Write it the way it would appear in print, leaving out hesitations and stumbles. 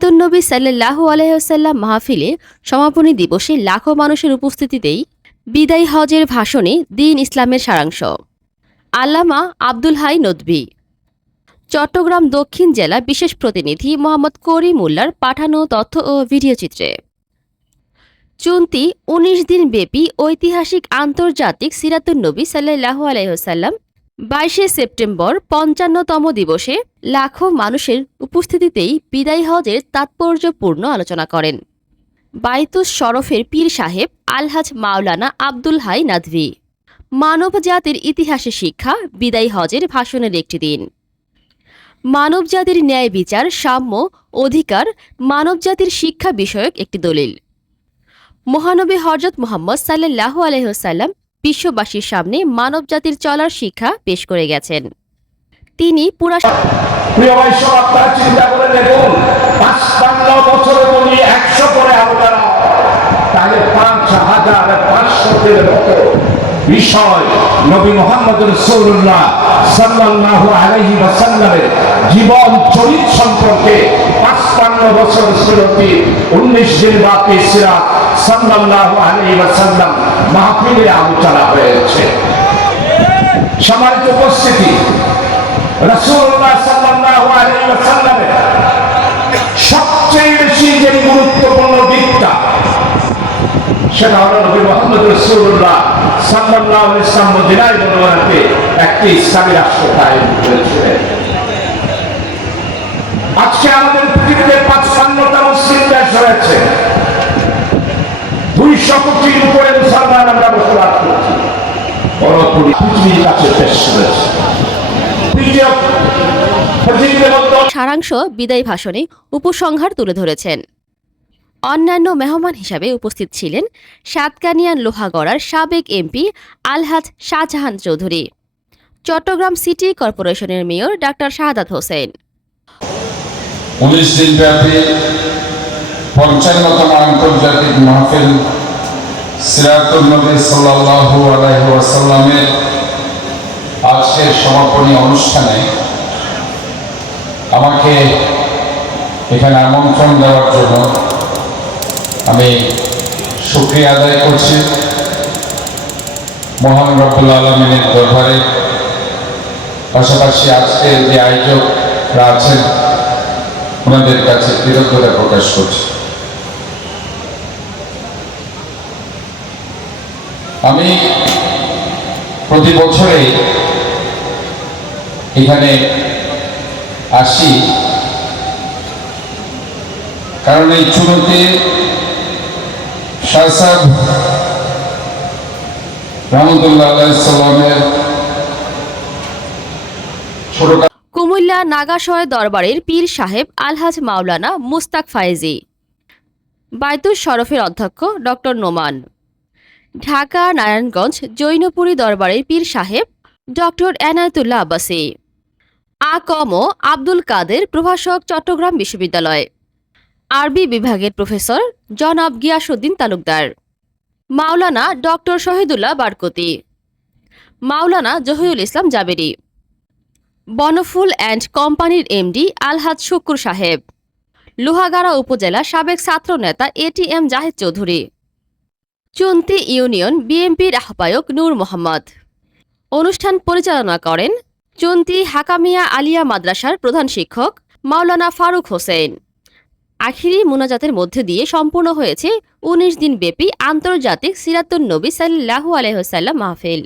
সিরাতুন নবী সাল্লাল্লাহু আলাইহি ওয়াসাল্লাম মাহফিলে সমাপনী দিবসে লাখো মানুষের উপস্থিতিতেই বিদায়ী হজের ভাষণে দ্বীন ইসলামের সারাংশ। আল্লামা আব্দুল হাই নদভী। চট্টগ্রাম দক্ষিণ জেলা বিশেষ প্রতিনিধি মোহাম্মদ করিমুল্লাহর পাঠানো তথ্য ও ভিডিওচিত্রে। চলতি ১৯ দিন ব্যাপী ঐতিহাসিক আন্তর্জাতিক সিরাতুন নবী সাল্লাল্লাহু আলাইহি ওয়াসাল্লাম ২২শে সেপ্টেম্বর ৫৫তম দিবসে লাখো মানুষের উপস্থিতিতেই বিদায়ী হজের তাৎপর্যপূর্ণ আলোচনা করেন বাইতুস শরফের পীর সাহেব আলহাজ মাওলানা আব্দুল হাই নদভী। মানব জাতির ইতিহাসে শিক্ষা বিদায়ী হজের ভাষণের একটি দিন। মানব জাতির ন্যায় বিচার, সাম্য, অধিকার মানবজাতির শিক্ষা বিষয়ক একটি দলিল। মহানবী হযরত মুহাম্মদ সাল্লাল্লাহু আলাইহি ওয়াসাল্লাম বিশ্ববাসীর সামনে মানবজাতির চলার শিক্ষা পেশ করে গেছেন। তিনি পুরা চিন্তা করে দেখুন, ৫৫ বছরে উনি ১০০ করে আলোচনা, তাহলে ৫৫০০ মতো বিষয় নবী মুহাম্মদ রাসূলুল্লাহ সাল্লাল্লাহু আলাইহি ওয়াসাল্লামের জীবন চরিত সম্পর্কে ৫৫ বছর সুরতি ১৯ দিন ব্যাপী সিরাত সাল্লাল্লাহু আলাইহি ওয়াসাল্লাম মাহফিলে আলোচনা হয়েছে। সম্মানিত উপস্থিতি, রাসূলুল্লাহ সাল্লাল্লাহু আলাইহি ওয়াসাল্লামের সবচেয়ে বেশি যে গুরুত্বপূর্ণ দিকটা, সেটা হলো নবী মুহাম্মদ রাসূলুল্লাহ সাল্লাল্লাহু আলাইহি ওয়াসাল্লাম মদিনায় মুনাওয়ারাতে একটি ইসলামী রাষ্ট্র কায়েম করেছিলেন। আজকে আমাদের পৃথিবীতে ৫৫টা মুসলিম দেশ রয়েছে, ২০০ কোটির উপরে মুসলমান আমরা বসবাস করছি। পৃথিবীর কাছে পেশ করেছে। সারাংশ বিদায়ী ভাষণে উপসংহার তুলে ধরেছেন। অন্যান্য মেহমান হিসাবে উপস্থিত ছিলেন সাতকানিয়ান লোহাগড়ার সাবেক এমপি আলহাজ শাহজাহান চৌধুরী, চট্টগ্রাম সিটি কর্পোরেশনের মেয়র ডাক্তার শাহাদাত হোসেন। ১৯ দিন ব্যাপী ৫৫তম আন্তর্জাতিক মাহফিল সিরাতুন নবী সাল্লাল্লাহু আলাইহি ওয়াসাল্লামের আজকের সমাপনী অনুষ্ঠানে আমাকে এখানে আমন্ত্রণ দেওয়ার জন্য আমি শুকরিয়া আদায় করছি মহান রব্বুল আলামিনের দরবারে। পাশাপাশি আজকের যে আয়োজকরা আছেন ওনাদের কাছে কৃতজ্ঞতা প্রকাশ করছি। আমি প্রতি বছরে এখানে আসি, কারণ এই চুনতে শাহ সাহেব রহমতুল্লাহ আলাইহিস সালামের ছোট কুমিল্লা নাগাশয় দরবারের পীর সাহেব আলহাজ মাওলানা মুস্তাক ফায়েজি, বাইতুস শরফের অধ্যক্ষ ডক্টর নোমান, ঢাকা নারায়ণগঞ্জ জৈনপুরী দরবারের পীর সাহেব ডক্টর এনায়েতুল্লাহ আব্বাসী, আকম আব্দুল কাদের প্রভাষক চট্টগ্রাম বিশ্ববিদ্যালয়, আরবি বিভাগের প্রফেসর জনাব গিয়াসউদ্দিন তালুকদার, মাওলানা ডক্টর শহীদুল্লাহ বারকতি, মাওলানা জহিরুল ইসলাম জাবেরি, বনফুল অ্যান্ড কোম্পানির এমডি আলহাজ শুকুর সাহেব, লোহাগাড়া উপজেলা সাবেক ছাত্র নেতা এটিএম জাহিদ চৌধুরী, চুন্তি ইউনিয়ন বিএনপির আহ্বায়ক নূর মোহাম্মদ। অনুষ্ঠান পরিচালনা করেন চুন্তি হাকামিয়া আলিয়া মাদ্রাসার প্রধান শিক্ষক মাওলানা ফারুক হোসেন। আখিরি মুনাজাতের মধ্যে দিয়ে সম্পূর্ণ হয়েছে ১৯ দিন ব্যাপী আন্তর্জাতিক সিরাতুন নবী সাল্লাল্লাহু আলাইহি ওয়াসাল্লাম মাহফিল।